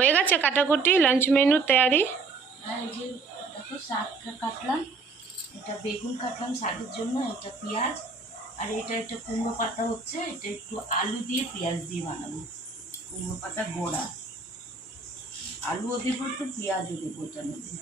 হয়ে গেছে কাটাকুটি, লাঞ্চ মেনু তৈরি। এই যে দেখো শাক কাটলাম, এটা বেগুন কাটলাম শাকের জন্য, এটা পেঁয়াজ, আর এটা একটা কুমড়ো পাতা হচ্ছে, এটা একটু আলু দিয়ে পেঁয়াজ দিয়ে বানাবো। কুমড়ো পাতা গোড়া, আলুও দেবো একটু, পেঁয়াজও দেবো এটার মধ্যে।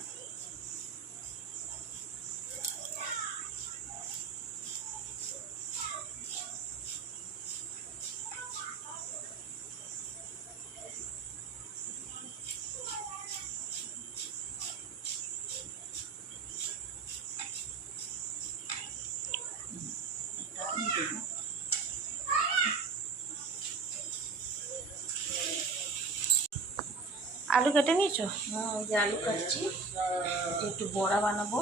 আলু কেটে নিয়েছো? হ্যাঁ, ওই যে আলু কাটছি, এটা একটু বড়া বানাবো।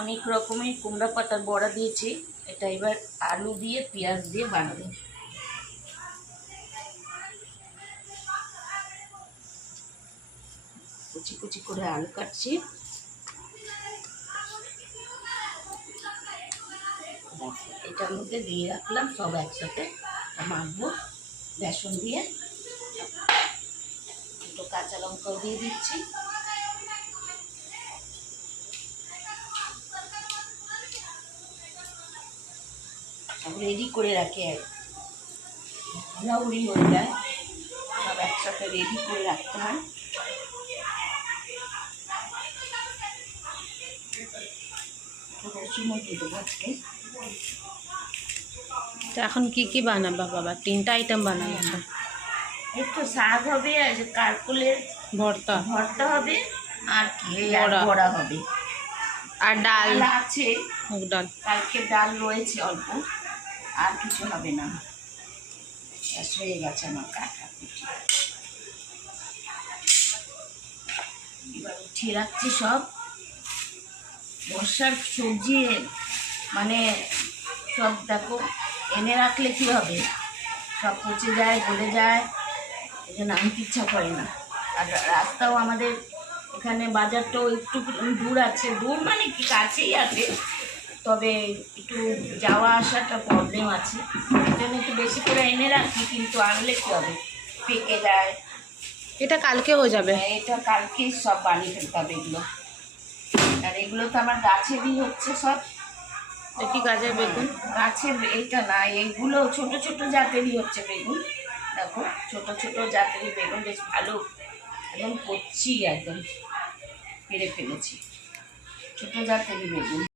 অনেক রকমের কুমড়া পাতার বড়া দিয়েছি, এটা এবার আলু দিয়ে পেঁয়াজ দিয়ে বানাবো। কুচি কুচি করে আলু কাটছি, এটার মধ্যে দিয়ে রাখলাম সব একসাথে মাখবো বেসন দিয়ে। দুটো কাঁচা লঙ্কাও দিয়ে দিচ্ছি। সব রেডি করে রাখি, ঘোরাঘুরি হয়ে যায়, সব একসাথে রেডি করে রাখতে হয়। রসুনও দিয়ে দেবো আজকে। তো এখন কি কি বানাবা বাবা? 3টা আইটেম বানাবো। একটু শাক হবে, আর যে কারকুলের ভর্তা ভর্তা হবে, আর কি বড়া। বড়া হবে, আর ডাল ডাল আছে, মুগ ডাল। কালকে ডাল রয়েছে অল্প, আর কিছু হবে না। ব্যাস হয়ে গেছে আমার কাটাকুটি। এবার উঠিয়ে রাখছি সব। বর্ষার সবজি মানে সব দেখো এনে রাখলে কি হবে, সব পচে যায়, গলে যায়, এই জন্য আনতে ইচ্ছা করে না। আর রাস্তাও আমাদের এখানে বাজারটাও একটু দূর আছে, দূর মানে কি কাছেই আছে, তবে একটু যাওয়া আসাটা প্রবলেম আছে, এই জন্য একটু বেশি করে এনে রাখি, কিন্তু আনলে কী হবে, পেকে যায়। এটা কালকে হয়ে যাবে। এটা কালকেই সব বানিয়ে ফেলতে হবে এগুলো। আর এগুলো তো আমার গাছেরই হচ্ছে সব। কি গাছের বেগুন? গাছের এইটা না, এইগুলো ছোট ছোট জাতেরই হচ্ছে বেগুন। দেখো ছোট ছোট জাতেরই বেগুন, বেশ ভালো, একদম কচ্ছি, একদম পেরে ফেলেছি, ছোট জাতেরই বেগুন।